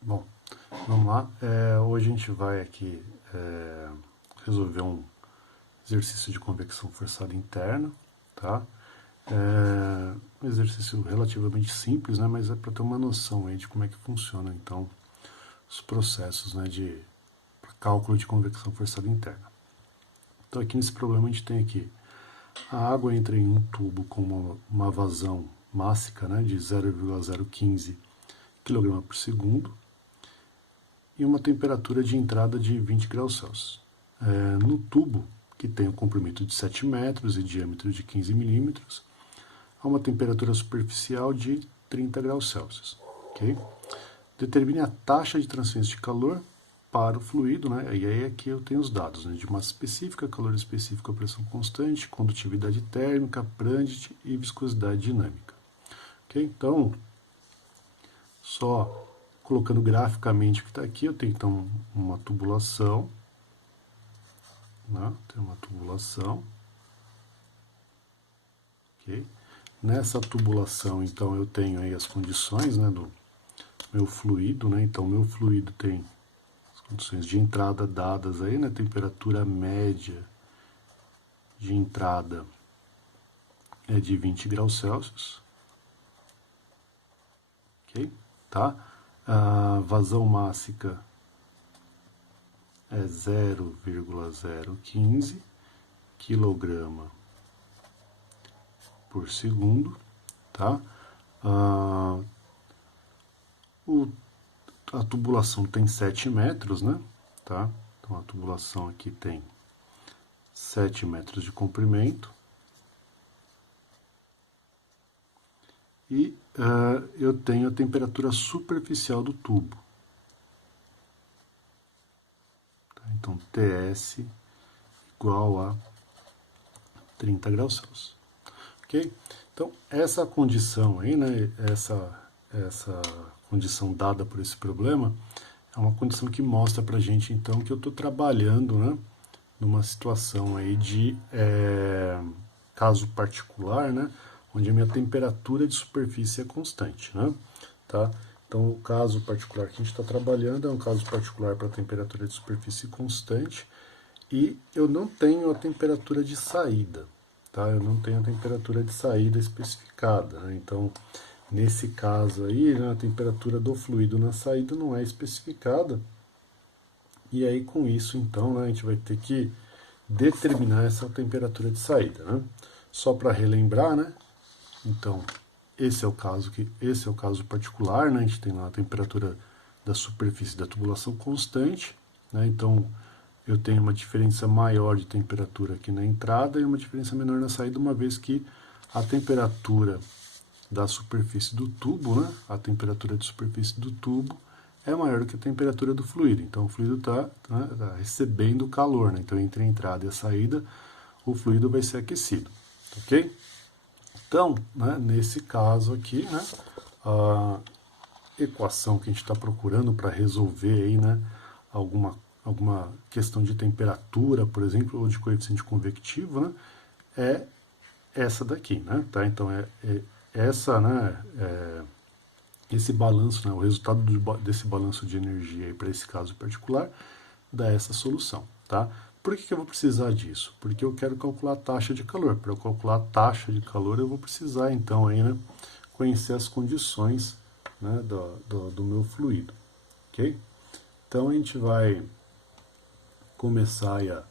Bom, vamos lá. Hoje a gente vai aqui resolver um exercício de convecção forçada interna, tá? Um exercício relativamente simples, né? Mas é para ter uma noção aí de como é que funciona, então, os processos, né, de cálculo de convecção forçada interna. Então, aqui nesse problema a gente tem aqui a água entra em um tubo com uma vazão mássica, né, de 0,015 kg por segundo e uma temperatura de entrada de 20 graus Celsius. No tubo, que tem um comprimento de 7 metros e diâmetro de 15 milímetros, há uma temperatura superficial de 30 graus Celsius. Okay? Determine a taxa de transferência de calor para o fluido, né? E aí aqui eu tenho os dados, né? De massa específica, calor específico, pressão constante, condutividade térmica, Prandtl e viscosidade dinâmica. Ok? Então, só colocando graficamente o que está aqui, eu tenho então uma tubulação, né? Tem uma tubulação, ok? Nessa tubulação, então, eu tenho aí as condições, né, do meu fluido, né? Então, meu fluido tem condições de entrada dadas aí, né? Temperatura média de entrada é de 20 graus Celsius, ok? Tá? A vazão mássica é 0,015 kg por segundo, tá? A tubulação tem 7 metros, né? Tá? Então a tubulação aqui tem 7 metros de comprimento. E eu tenho a temperatura superficial do tubo. Tá? Então TS igual a 30 graus Celsius. Ok? Então essa condição aí, né? Essa condição dada por esse problema é uma condição que mostra pra gente então que eu estou trabalhando, né? Numa situação aí de caso particular, né? Onde a minha temperatura de superfície é constante, né? Tá? Então, o caso particular que a gente está trabalhando é um caso particular para temperatura de superfície constante e eu não tenho a temperatura de saída, tá? Eu não tenho a temperatura de saída especificada, né? Então, nesse caso aí, né, a temperatura do fluido na saída não é especificada e aí com isso, então, né, a gente vai ter que determinar essa temperatura de saída, né? Só para relembrar, né? Então, esse é o caso particular, né? A gente tem lá a temperatura da superfície da tubulação constante, né? Então, eu tenho uma diferença maior de temperatura aqui na entrada e uma diferença menor na saída, uma vez que a temperatura da superfície do tubo, né? A temperatura de superfície do tubo é maior do que a temperatura do fluido. Então, o fluido está tá recebendo calor, né? Então, entre a entrada e a saída, o fluido vai ser aquecido, ok? Então, né, nesse caso aqui, né, a equação que a gente está procurando para resolver aí, né, alguma questão de temperatura, por exemplo, ou de coeficiente convectivo, né, é essa daqui, né, tá? Então, essa, né, esse balanço, né, o resultado desse balanço de energia para esse caso particular dá essa solução, tá? Por que eu vou precisar disso? Porque eu quero calcular a taxa de calor. Para eu calcular a taxa de calor, eu vou precisar, então, aí, né, conhecer as condições, né, do meu fluido, ok? Então, a gente vai começar aí a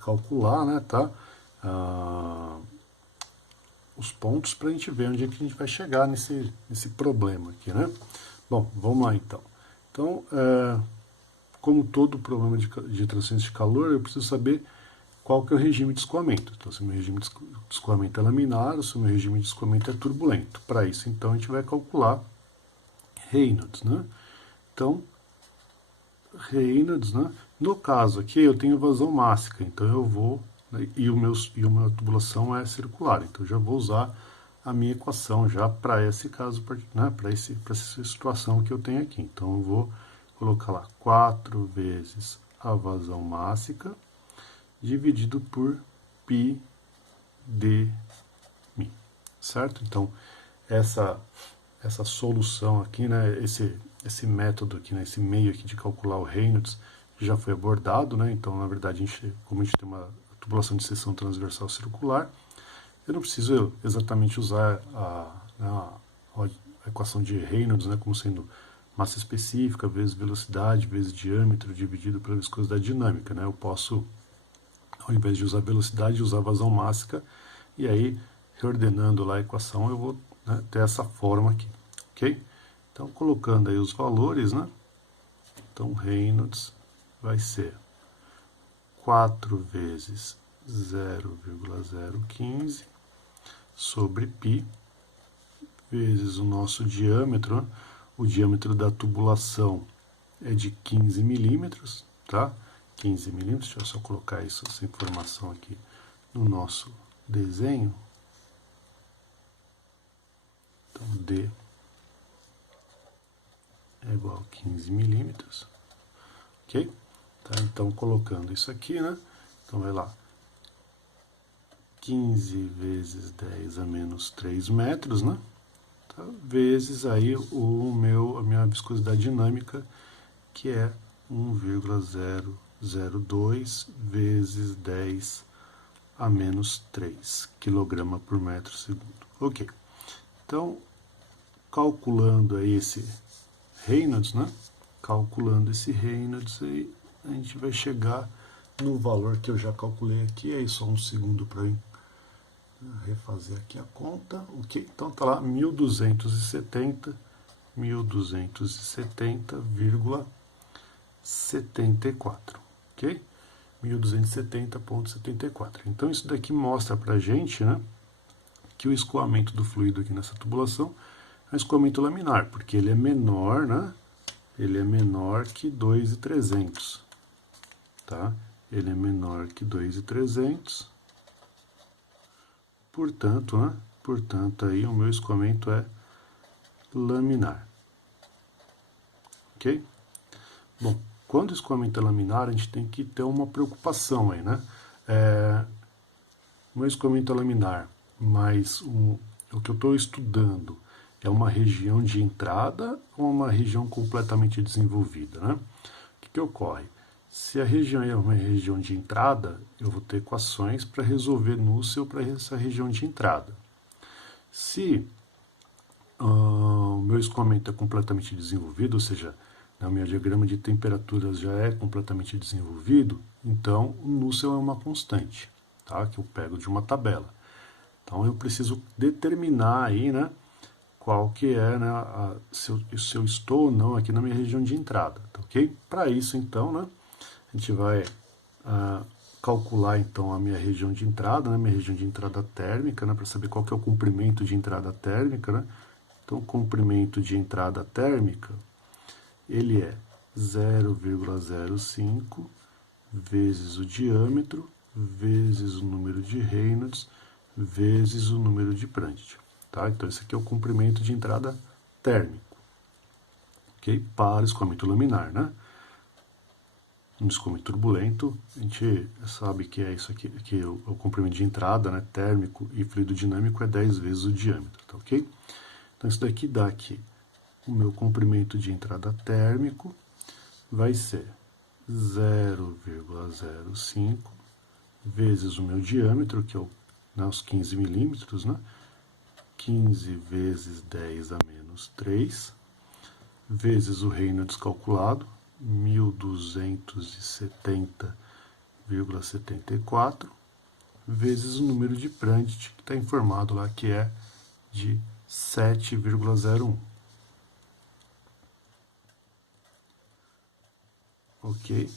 calcular, né, tá? Os pontos para a gente ver onde é que a gente vai chegar nesse problema aqui, né? Bom, vamos lá, então. Então, como todo problema de transferência de calor, eu preciso saber qual que é o regime de escoamento. Então, se o meu regime de escoamento é laminar ou se o meu regime de escoamento é turbulento. Para isso, então, a gente vai calcular Reynolds, né? Então, Reynolds, né? No caso aqui, eu tenho vazão mássica, então eu vou, né, e a minha tubulação é circular, então eu já vou usar a minha equação já para esse caso, né, para essa situação que eu tenho aqui. Então, eu vou colocar lá 4 vezes a vazão mássica dividido por π d mi, certo? Então, essa solução aqui, né, esse método aqui, né, esse meio aqui de calcular o Reynolds já foi abordado, né? Então, na verdade, como a gente tem uma tubulação de seção transversal circular, eu não preciso exatamente usar a equação de Reynolds, né, como sendo massa específica vezes velocidade vezes diâmetro dividido pela viscosidade dinâmica, né? Eu posso, ao invés de usar velocidade, usar vazão mássica, e aí, reordenando lá a equação, eu vou, né, ter essa forma aqui, ok? Então, colocando aí os valores, né? Então, Reynolds vai ser 4 vezes 0,015 sobre π, vezes o nosso diâmetro, né? O diâmetro da tubulação é de 15 milímetros, tá? 15 milímetros, deixa eu só colocar essa informação aqui no nosso desenho. Então, D é igual a 15 milímetros, ok? Tá, então, colocando isso aqui, né? Então, vai lá, 15 vezes 10 a menos 3 metros, né? Tá? Vezes aí a minha viscosidade dinâmica, que é 1,002 vezes 10 a menos 3 kg por metro segundo. Ok. Então, calculando aí esse Reynolds, né? Calculando esse Reynolds, aí a gente vai chegar no valor que eu já calculei aqui. Aí só um segundo para refazer aqui a conta. Ok? Então tá lá 1270,74, ok? 1270,74. Então isso daqui mostra pra gente, né, que o escoamento do fluido aqui nessa tubulação é um escoamento laminar, porque ele é menor, né? Ele é menor que 2.300, tá? Ele é menor que 2.300. Portanto, né? Portanto, aí o meu escoamento é laminar. Ok? Bom, quando o escoamento é laminar, a gente tem que ter uma preocupação aí, né? O meu escoamento é laminar, mas o que eu estou estudando é uma região de entrada ou uma região completamente desenvolvida, né? O que ocorre? Se a região é uma região de entrada, eu vou ter equações para resolver Nusselt para essa região de entrada. Se o meu escoamento é completamente desenvolvido, ou seja, o meu diagrama de temperaturas já é completamente desenvolvido, então o Nusselt é uma constante, tá? Que eu pego de uma tabela. Então eu preciso determinar aí, né, qual que é, né, se eu estou ou não aqui na minha região de entrada, tá, ok? Para isso, então, né, a gente vai calcular então a minha região de entrada, né, minha região de entrada térmica, né, para saber qual que é o comprimento de entrada térmica, né? Então, o comprimento de entrada térmica, ele é 0,05 vezes o diâmetro, vezes o número de Reynolds, vezes o número de Prandtl. Tá? Então, esse aqui é o comprimento de entrada térmico, okay? Para escoamento laminar, né? No escoamento turbulento, a gente sabe que é isso aqui, que o comprimento de entrada, né, térmico e fluido dinâmico é 10 vezes o diâmetro, tá, ok? Então, isso daqui dá aqui o meu comprimento de entrada térmico vai ser 0,05 vezes o meu diâmetro, que é os 15 milímetros, né? 15 vezes 10 a menos 3, vezes o Reynolds calculado, 1270,74, vezes o número de Prandtl, que está informado lá, que é de 7,01. Ok?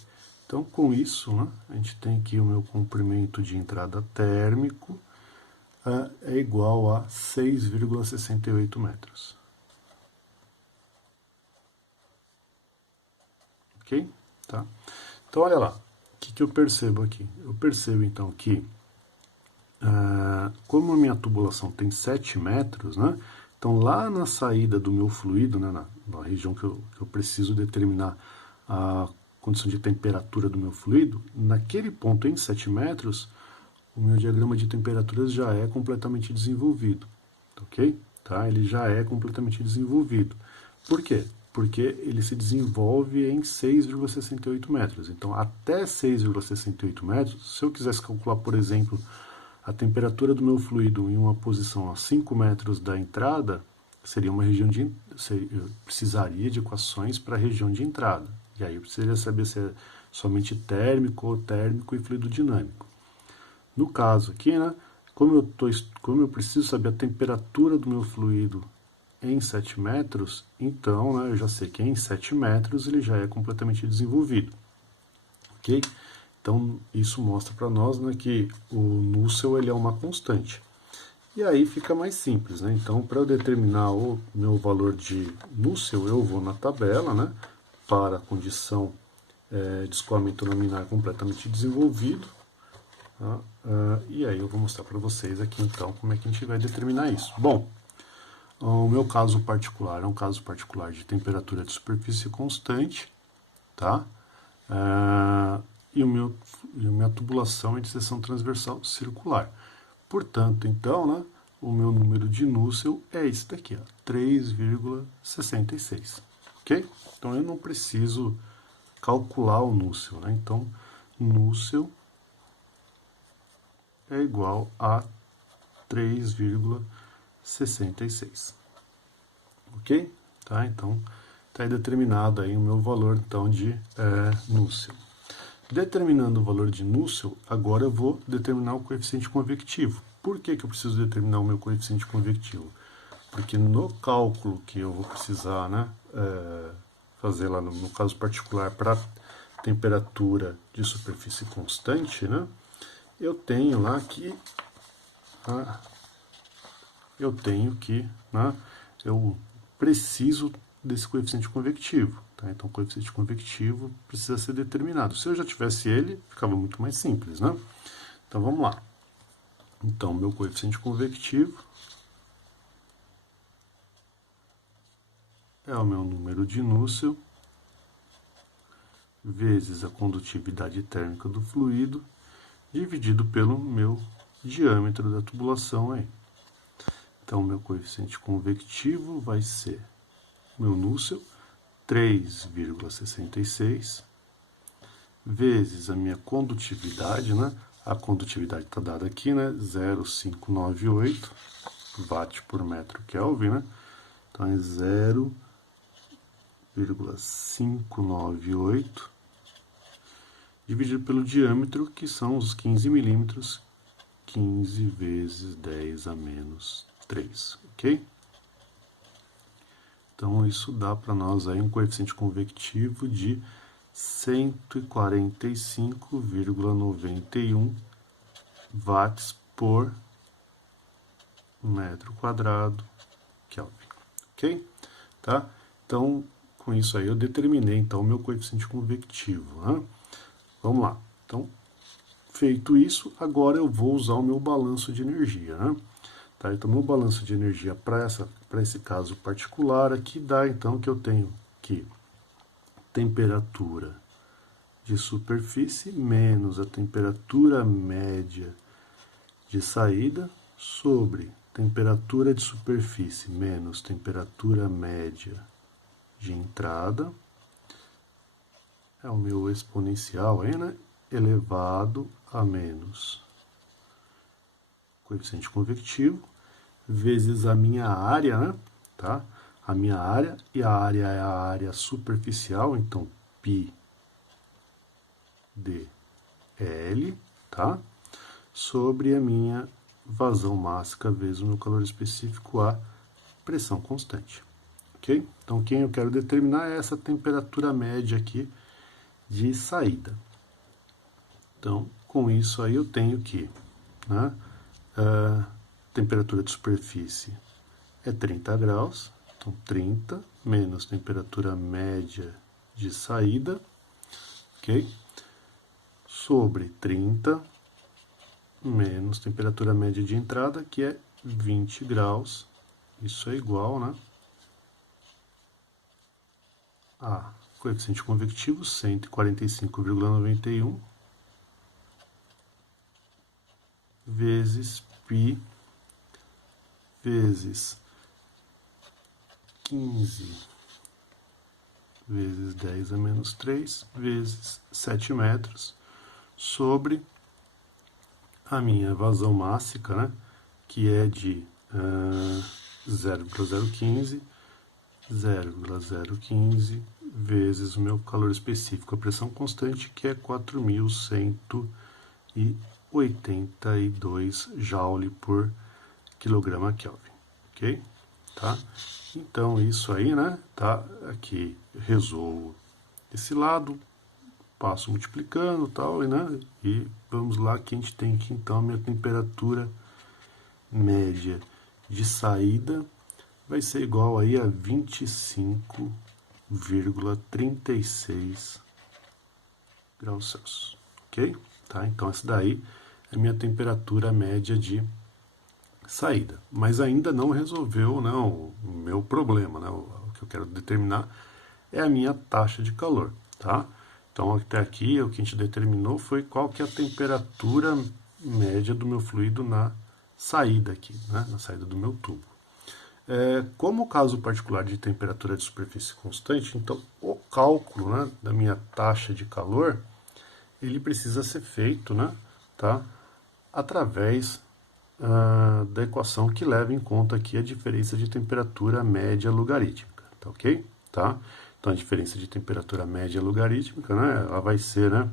Então, com isso, né, a gente tem aqui o meu comprimento de entrada térmico é igual a 6,68 metros. Ok? Tá? Então, olha lá. O que eu percebo aqui? Eu percebo, então, que como a minha tubulação tem 7 metros, né? Então, lá na saída do meu fluido, né, na região que eu preciso determinar a condição de temperatura do meu fluido, naquele ponto em 7 metros, o meu diagrama de temperaturas já é completamente desenvolvido, ok? Tá? Ele já é completamente desenvolvido. Por quê? porque ele se desenvolve em 6,68 metros. Então, até 6,68 metros, se eu quisesse calcular, por exemplo, a temperatura do meu fluido em uma posição a 5 metros da entrada, seria uma região de, eu precisaria de equações para a região de entrada. E aí eu precisaria saber se é somente térmico ou térmico e fluido dinâmico. No caso aqui, né, como eu preciso saber a temperatura do meu fluido em 7 metros, então, né, eu já sei que em 7 metros ele já é completamente desenvolvido. Ok? Então, isso mostra para nós, né, que o Nusselt ele é uma constante. E aí fica mais simples, né? Então, para eu determinar o meu valor de Nusselt, eu vou na tabela, né, para a condição de escoamento laminar completamente desenvolvido. Tá? E aí eu vou mostrar para vocês aqui, então, como é que a gente vai determinar isso. Bom, o meu caso particular é um caso particular de temperatura de superfície constante, tá? E a minha tubulação é de seção transversal circular. Portanto, então, né, o meu número de Nusselt é esse daqui, 3,66. Ok? Então, eu não preciso calcular o Nusselt, né? Então, Nusselt é igual a 3,66. Ok? Tá? Então, está determinado aí o meu valor então, de Nusselt. Determinando o valor de Nusselt, agora eu vou determinar o coeficiente convectivo. Por que eu preciso determinar o meu coeficiente convectivo? Porque no cálculo que eu vou precisar, né, fazer lá no caso particular para temperatura de superfície constante, né, eu tenho lá que eu preciso desse coeficiente convectivo. Tá? Então, o coeficiente convectivo precisa ser determinado. Se eu já tivesse ele, ficava muito mais simples, né? Então, vamos lá. Então, meu coeficiente convectivo é o meu número de Nusselt vezes a condutividade térmica do fluido dividido pelo meu diâmetro da tubulação aí. Então, meu coeficiente convectivo vai ser meu Nusselt 3,66 vezes a minha condutividade, né? A condutividade está dada aqui, né? 0,598 watt por metro Kelvin, né? Então é 0,598 dividido pelo diâmetro, que são os 15 milímetros, 15 vezes 10 a menos 3, ok? Então isso dá para nós aí um coeficiente convectivo de 145,91 watts por metro quadrado Kelvin, ok? Tá? Então, com isso aí eu determinei então o meu coeficiente convectivo, né? Vamos lá. Então, feito isso, agora eu vou usar o meu balanço de energia, né? Tá? Então, meu balanço de energia para esse caso particular aqui dá então que eu tenho que temperatura de superfície menos a temperatura média de saída sobre temperatura de superfície menos temperatura média de entrada, é o meu exponencial aí, né? Elevado a menos coeficiente convectivo, vezes a minha área, né? Tá? A minha área, e a área é a área superficial, então π dL, tá? Sobre a minha vazão mássica vezes o meu calor específico, a pressão constante. Ok? Então, quem eu quero determinar é essa temperatura média aqui de saída. Então, com isso aí eu tenho que, né, a temperatura de superfície é 30 graus, então 30 menos temperatura média de saída, ok? Sobre 30 menos temperatura média de entrada, que é 20 graus, isso é igual, né, a coeficiente convectivo 145,91 vezes π vezes 15 vezes 10 a menos 3, vezes 7 metros, sobre a minha vazão máxima, né, que é de 0,015 vezes o meu calor específico, a pressão constante, que é 4.182 joule por quilograma Kelvin, ok? Tá? Então, isso aí, né, tá aqui, resolvo esse lado, passo multiplicando tal, né, e vamos lá que a gente tem aqui, então, a minha temperatura média de saída vai ser igual aí a 25,36 graus Celsius, ok? Tá? Então, essa daí é a minha temperatura média de saída. Mas ainda não resolveu, né, o meu problema, né? O que eu quero determinar é a minha taxa de calor, tá? Então, até aqui, o que a gente determinou foi qual que é a temperatura média do meu fluido na saída aqui, né? Na saída do meu tubo. Como o caso particular de temperatura de superfície constante, então o cálculo, né, da minha taxa de calor, ele precisa ser feito, né, tá, através da equação que leva em conta aqui a diferença de temperatura média logarítmica, tá ok? Tá? Então a diferença de temperatura média logarítmica, né, ela vai ser, né,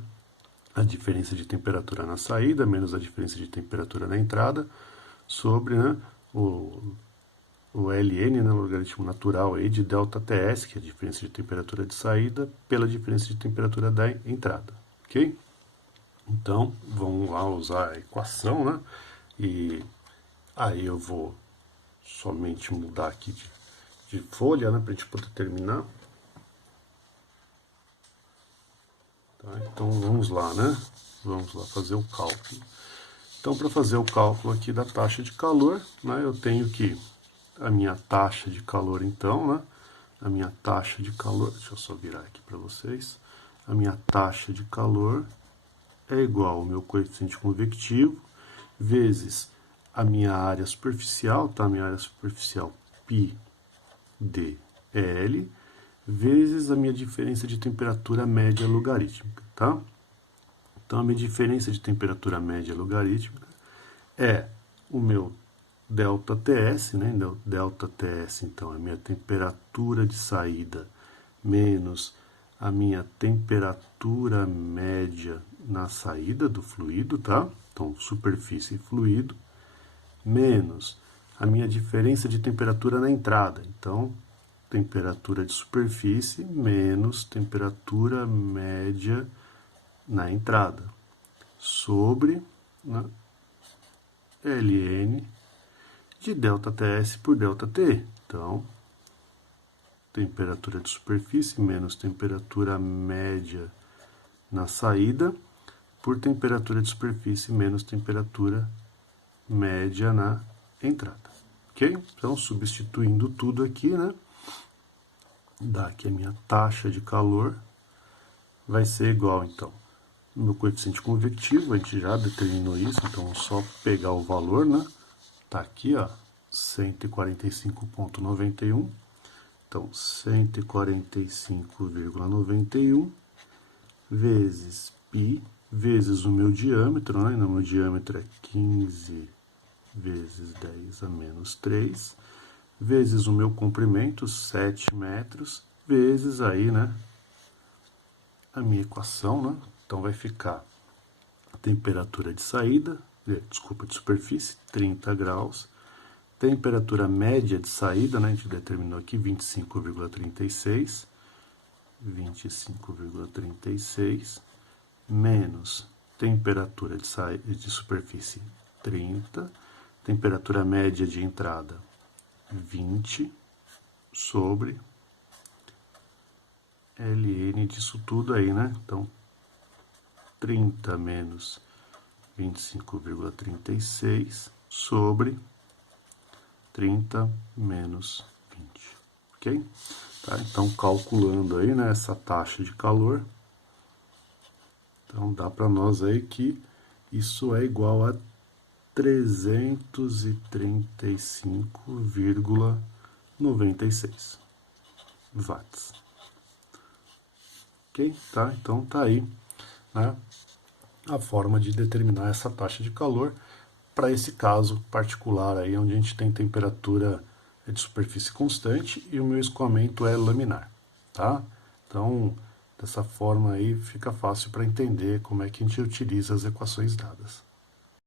a diferença de temperatura na saída menos a diferença de temperatura na entrada sobre, né, o Ln, né, o logaritmo natural aí de ΔTS, que é a diferença de temperatura de saída, pela diferença de temperatura da entrada, ok? Então, vamos lá usar a equação, né? E aí eu vou somente mudar aqui de folha, né, para a gente poder terminar. Tá? Então, vamos lá, né? Vamos lá fazer o cálculo. Então, para fazer o cálculo aqui da taxa de calor, né, eu tenho que a minha taxa de calor, então, né? A minha taxa de calor, deixa eu só virar aqui para vocês. A minha taxa de calor é igual ao meu coeficiente convectivo vezes a minha área superficial, tá? A minha área superficial π dl vezes a minha diferença de temperatura média logarítmica, tá? Então, a minha diferença de temperatura média logarítmica é o meu ΔTS, né? ΔTS, então, é a minha temperatura de saída menos a minha temperatura média na saída do fluido, tá? Então, superfície e fluido, menos a minha diferença de temperatura na entrada. Então, temperatura de superfície menos temperatura média na entrada, sobre, né, Ln de ΔTS por ΔT. Então, temperatura de superfície menos temperatura média na saída por temperatura de superfície menos temperatura média na entrada, ok? Então, substituindo tudo aqui, né, dá aqui a minha taxa de calor, vai ser igual, então, no meu coeficiente convectivo, a gente já determinou isso, então é só pegar o valor, né, tá aqui, ó, 145,91, então 145,91 vezes π, vezes o meu diâmetro, né, o meu diâmetro é 15 vezes 10 a menos 3, vezes o meu comprimento, 7 metros, vezes aí, né, a minha equação, né? Então vai ficar a temperatura de saída, desculpa, de superfície, 30 graus, temperatura média de saída, né, a gente determinou aqui 25,36, 25,36, menos temperatura de superfície, 30, temperatura média de entrada, 20, sobre Ln disso tudo aí, né? Então, 30 menos 25,36 sobre 30 menos 20, ok? Tá? Então, calculando aí, né, essa taxa de calor, então dá para nós aí que isso é igual a 335,96 watts. ok? Tá? Então tá aí, né, a forma de determinar essa taxa de calor para esse caso particular aí, onde a gente tem temperatura de superfície constante e o meu escoamento é laminar, tá? Então, dessa forma aí fica fácil para entender como é que a gente utiliza as equações dadas.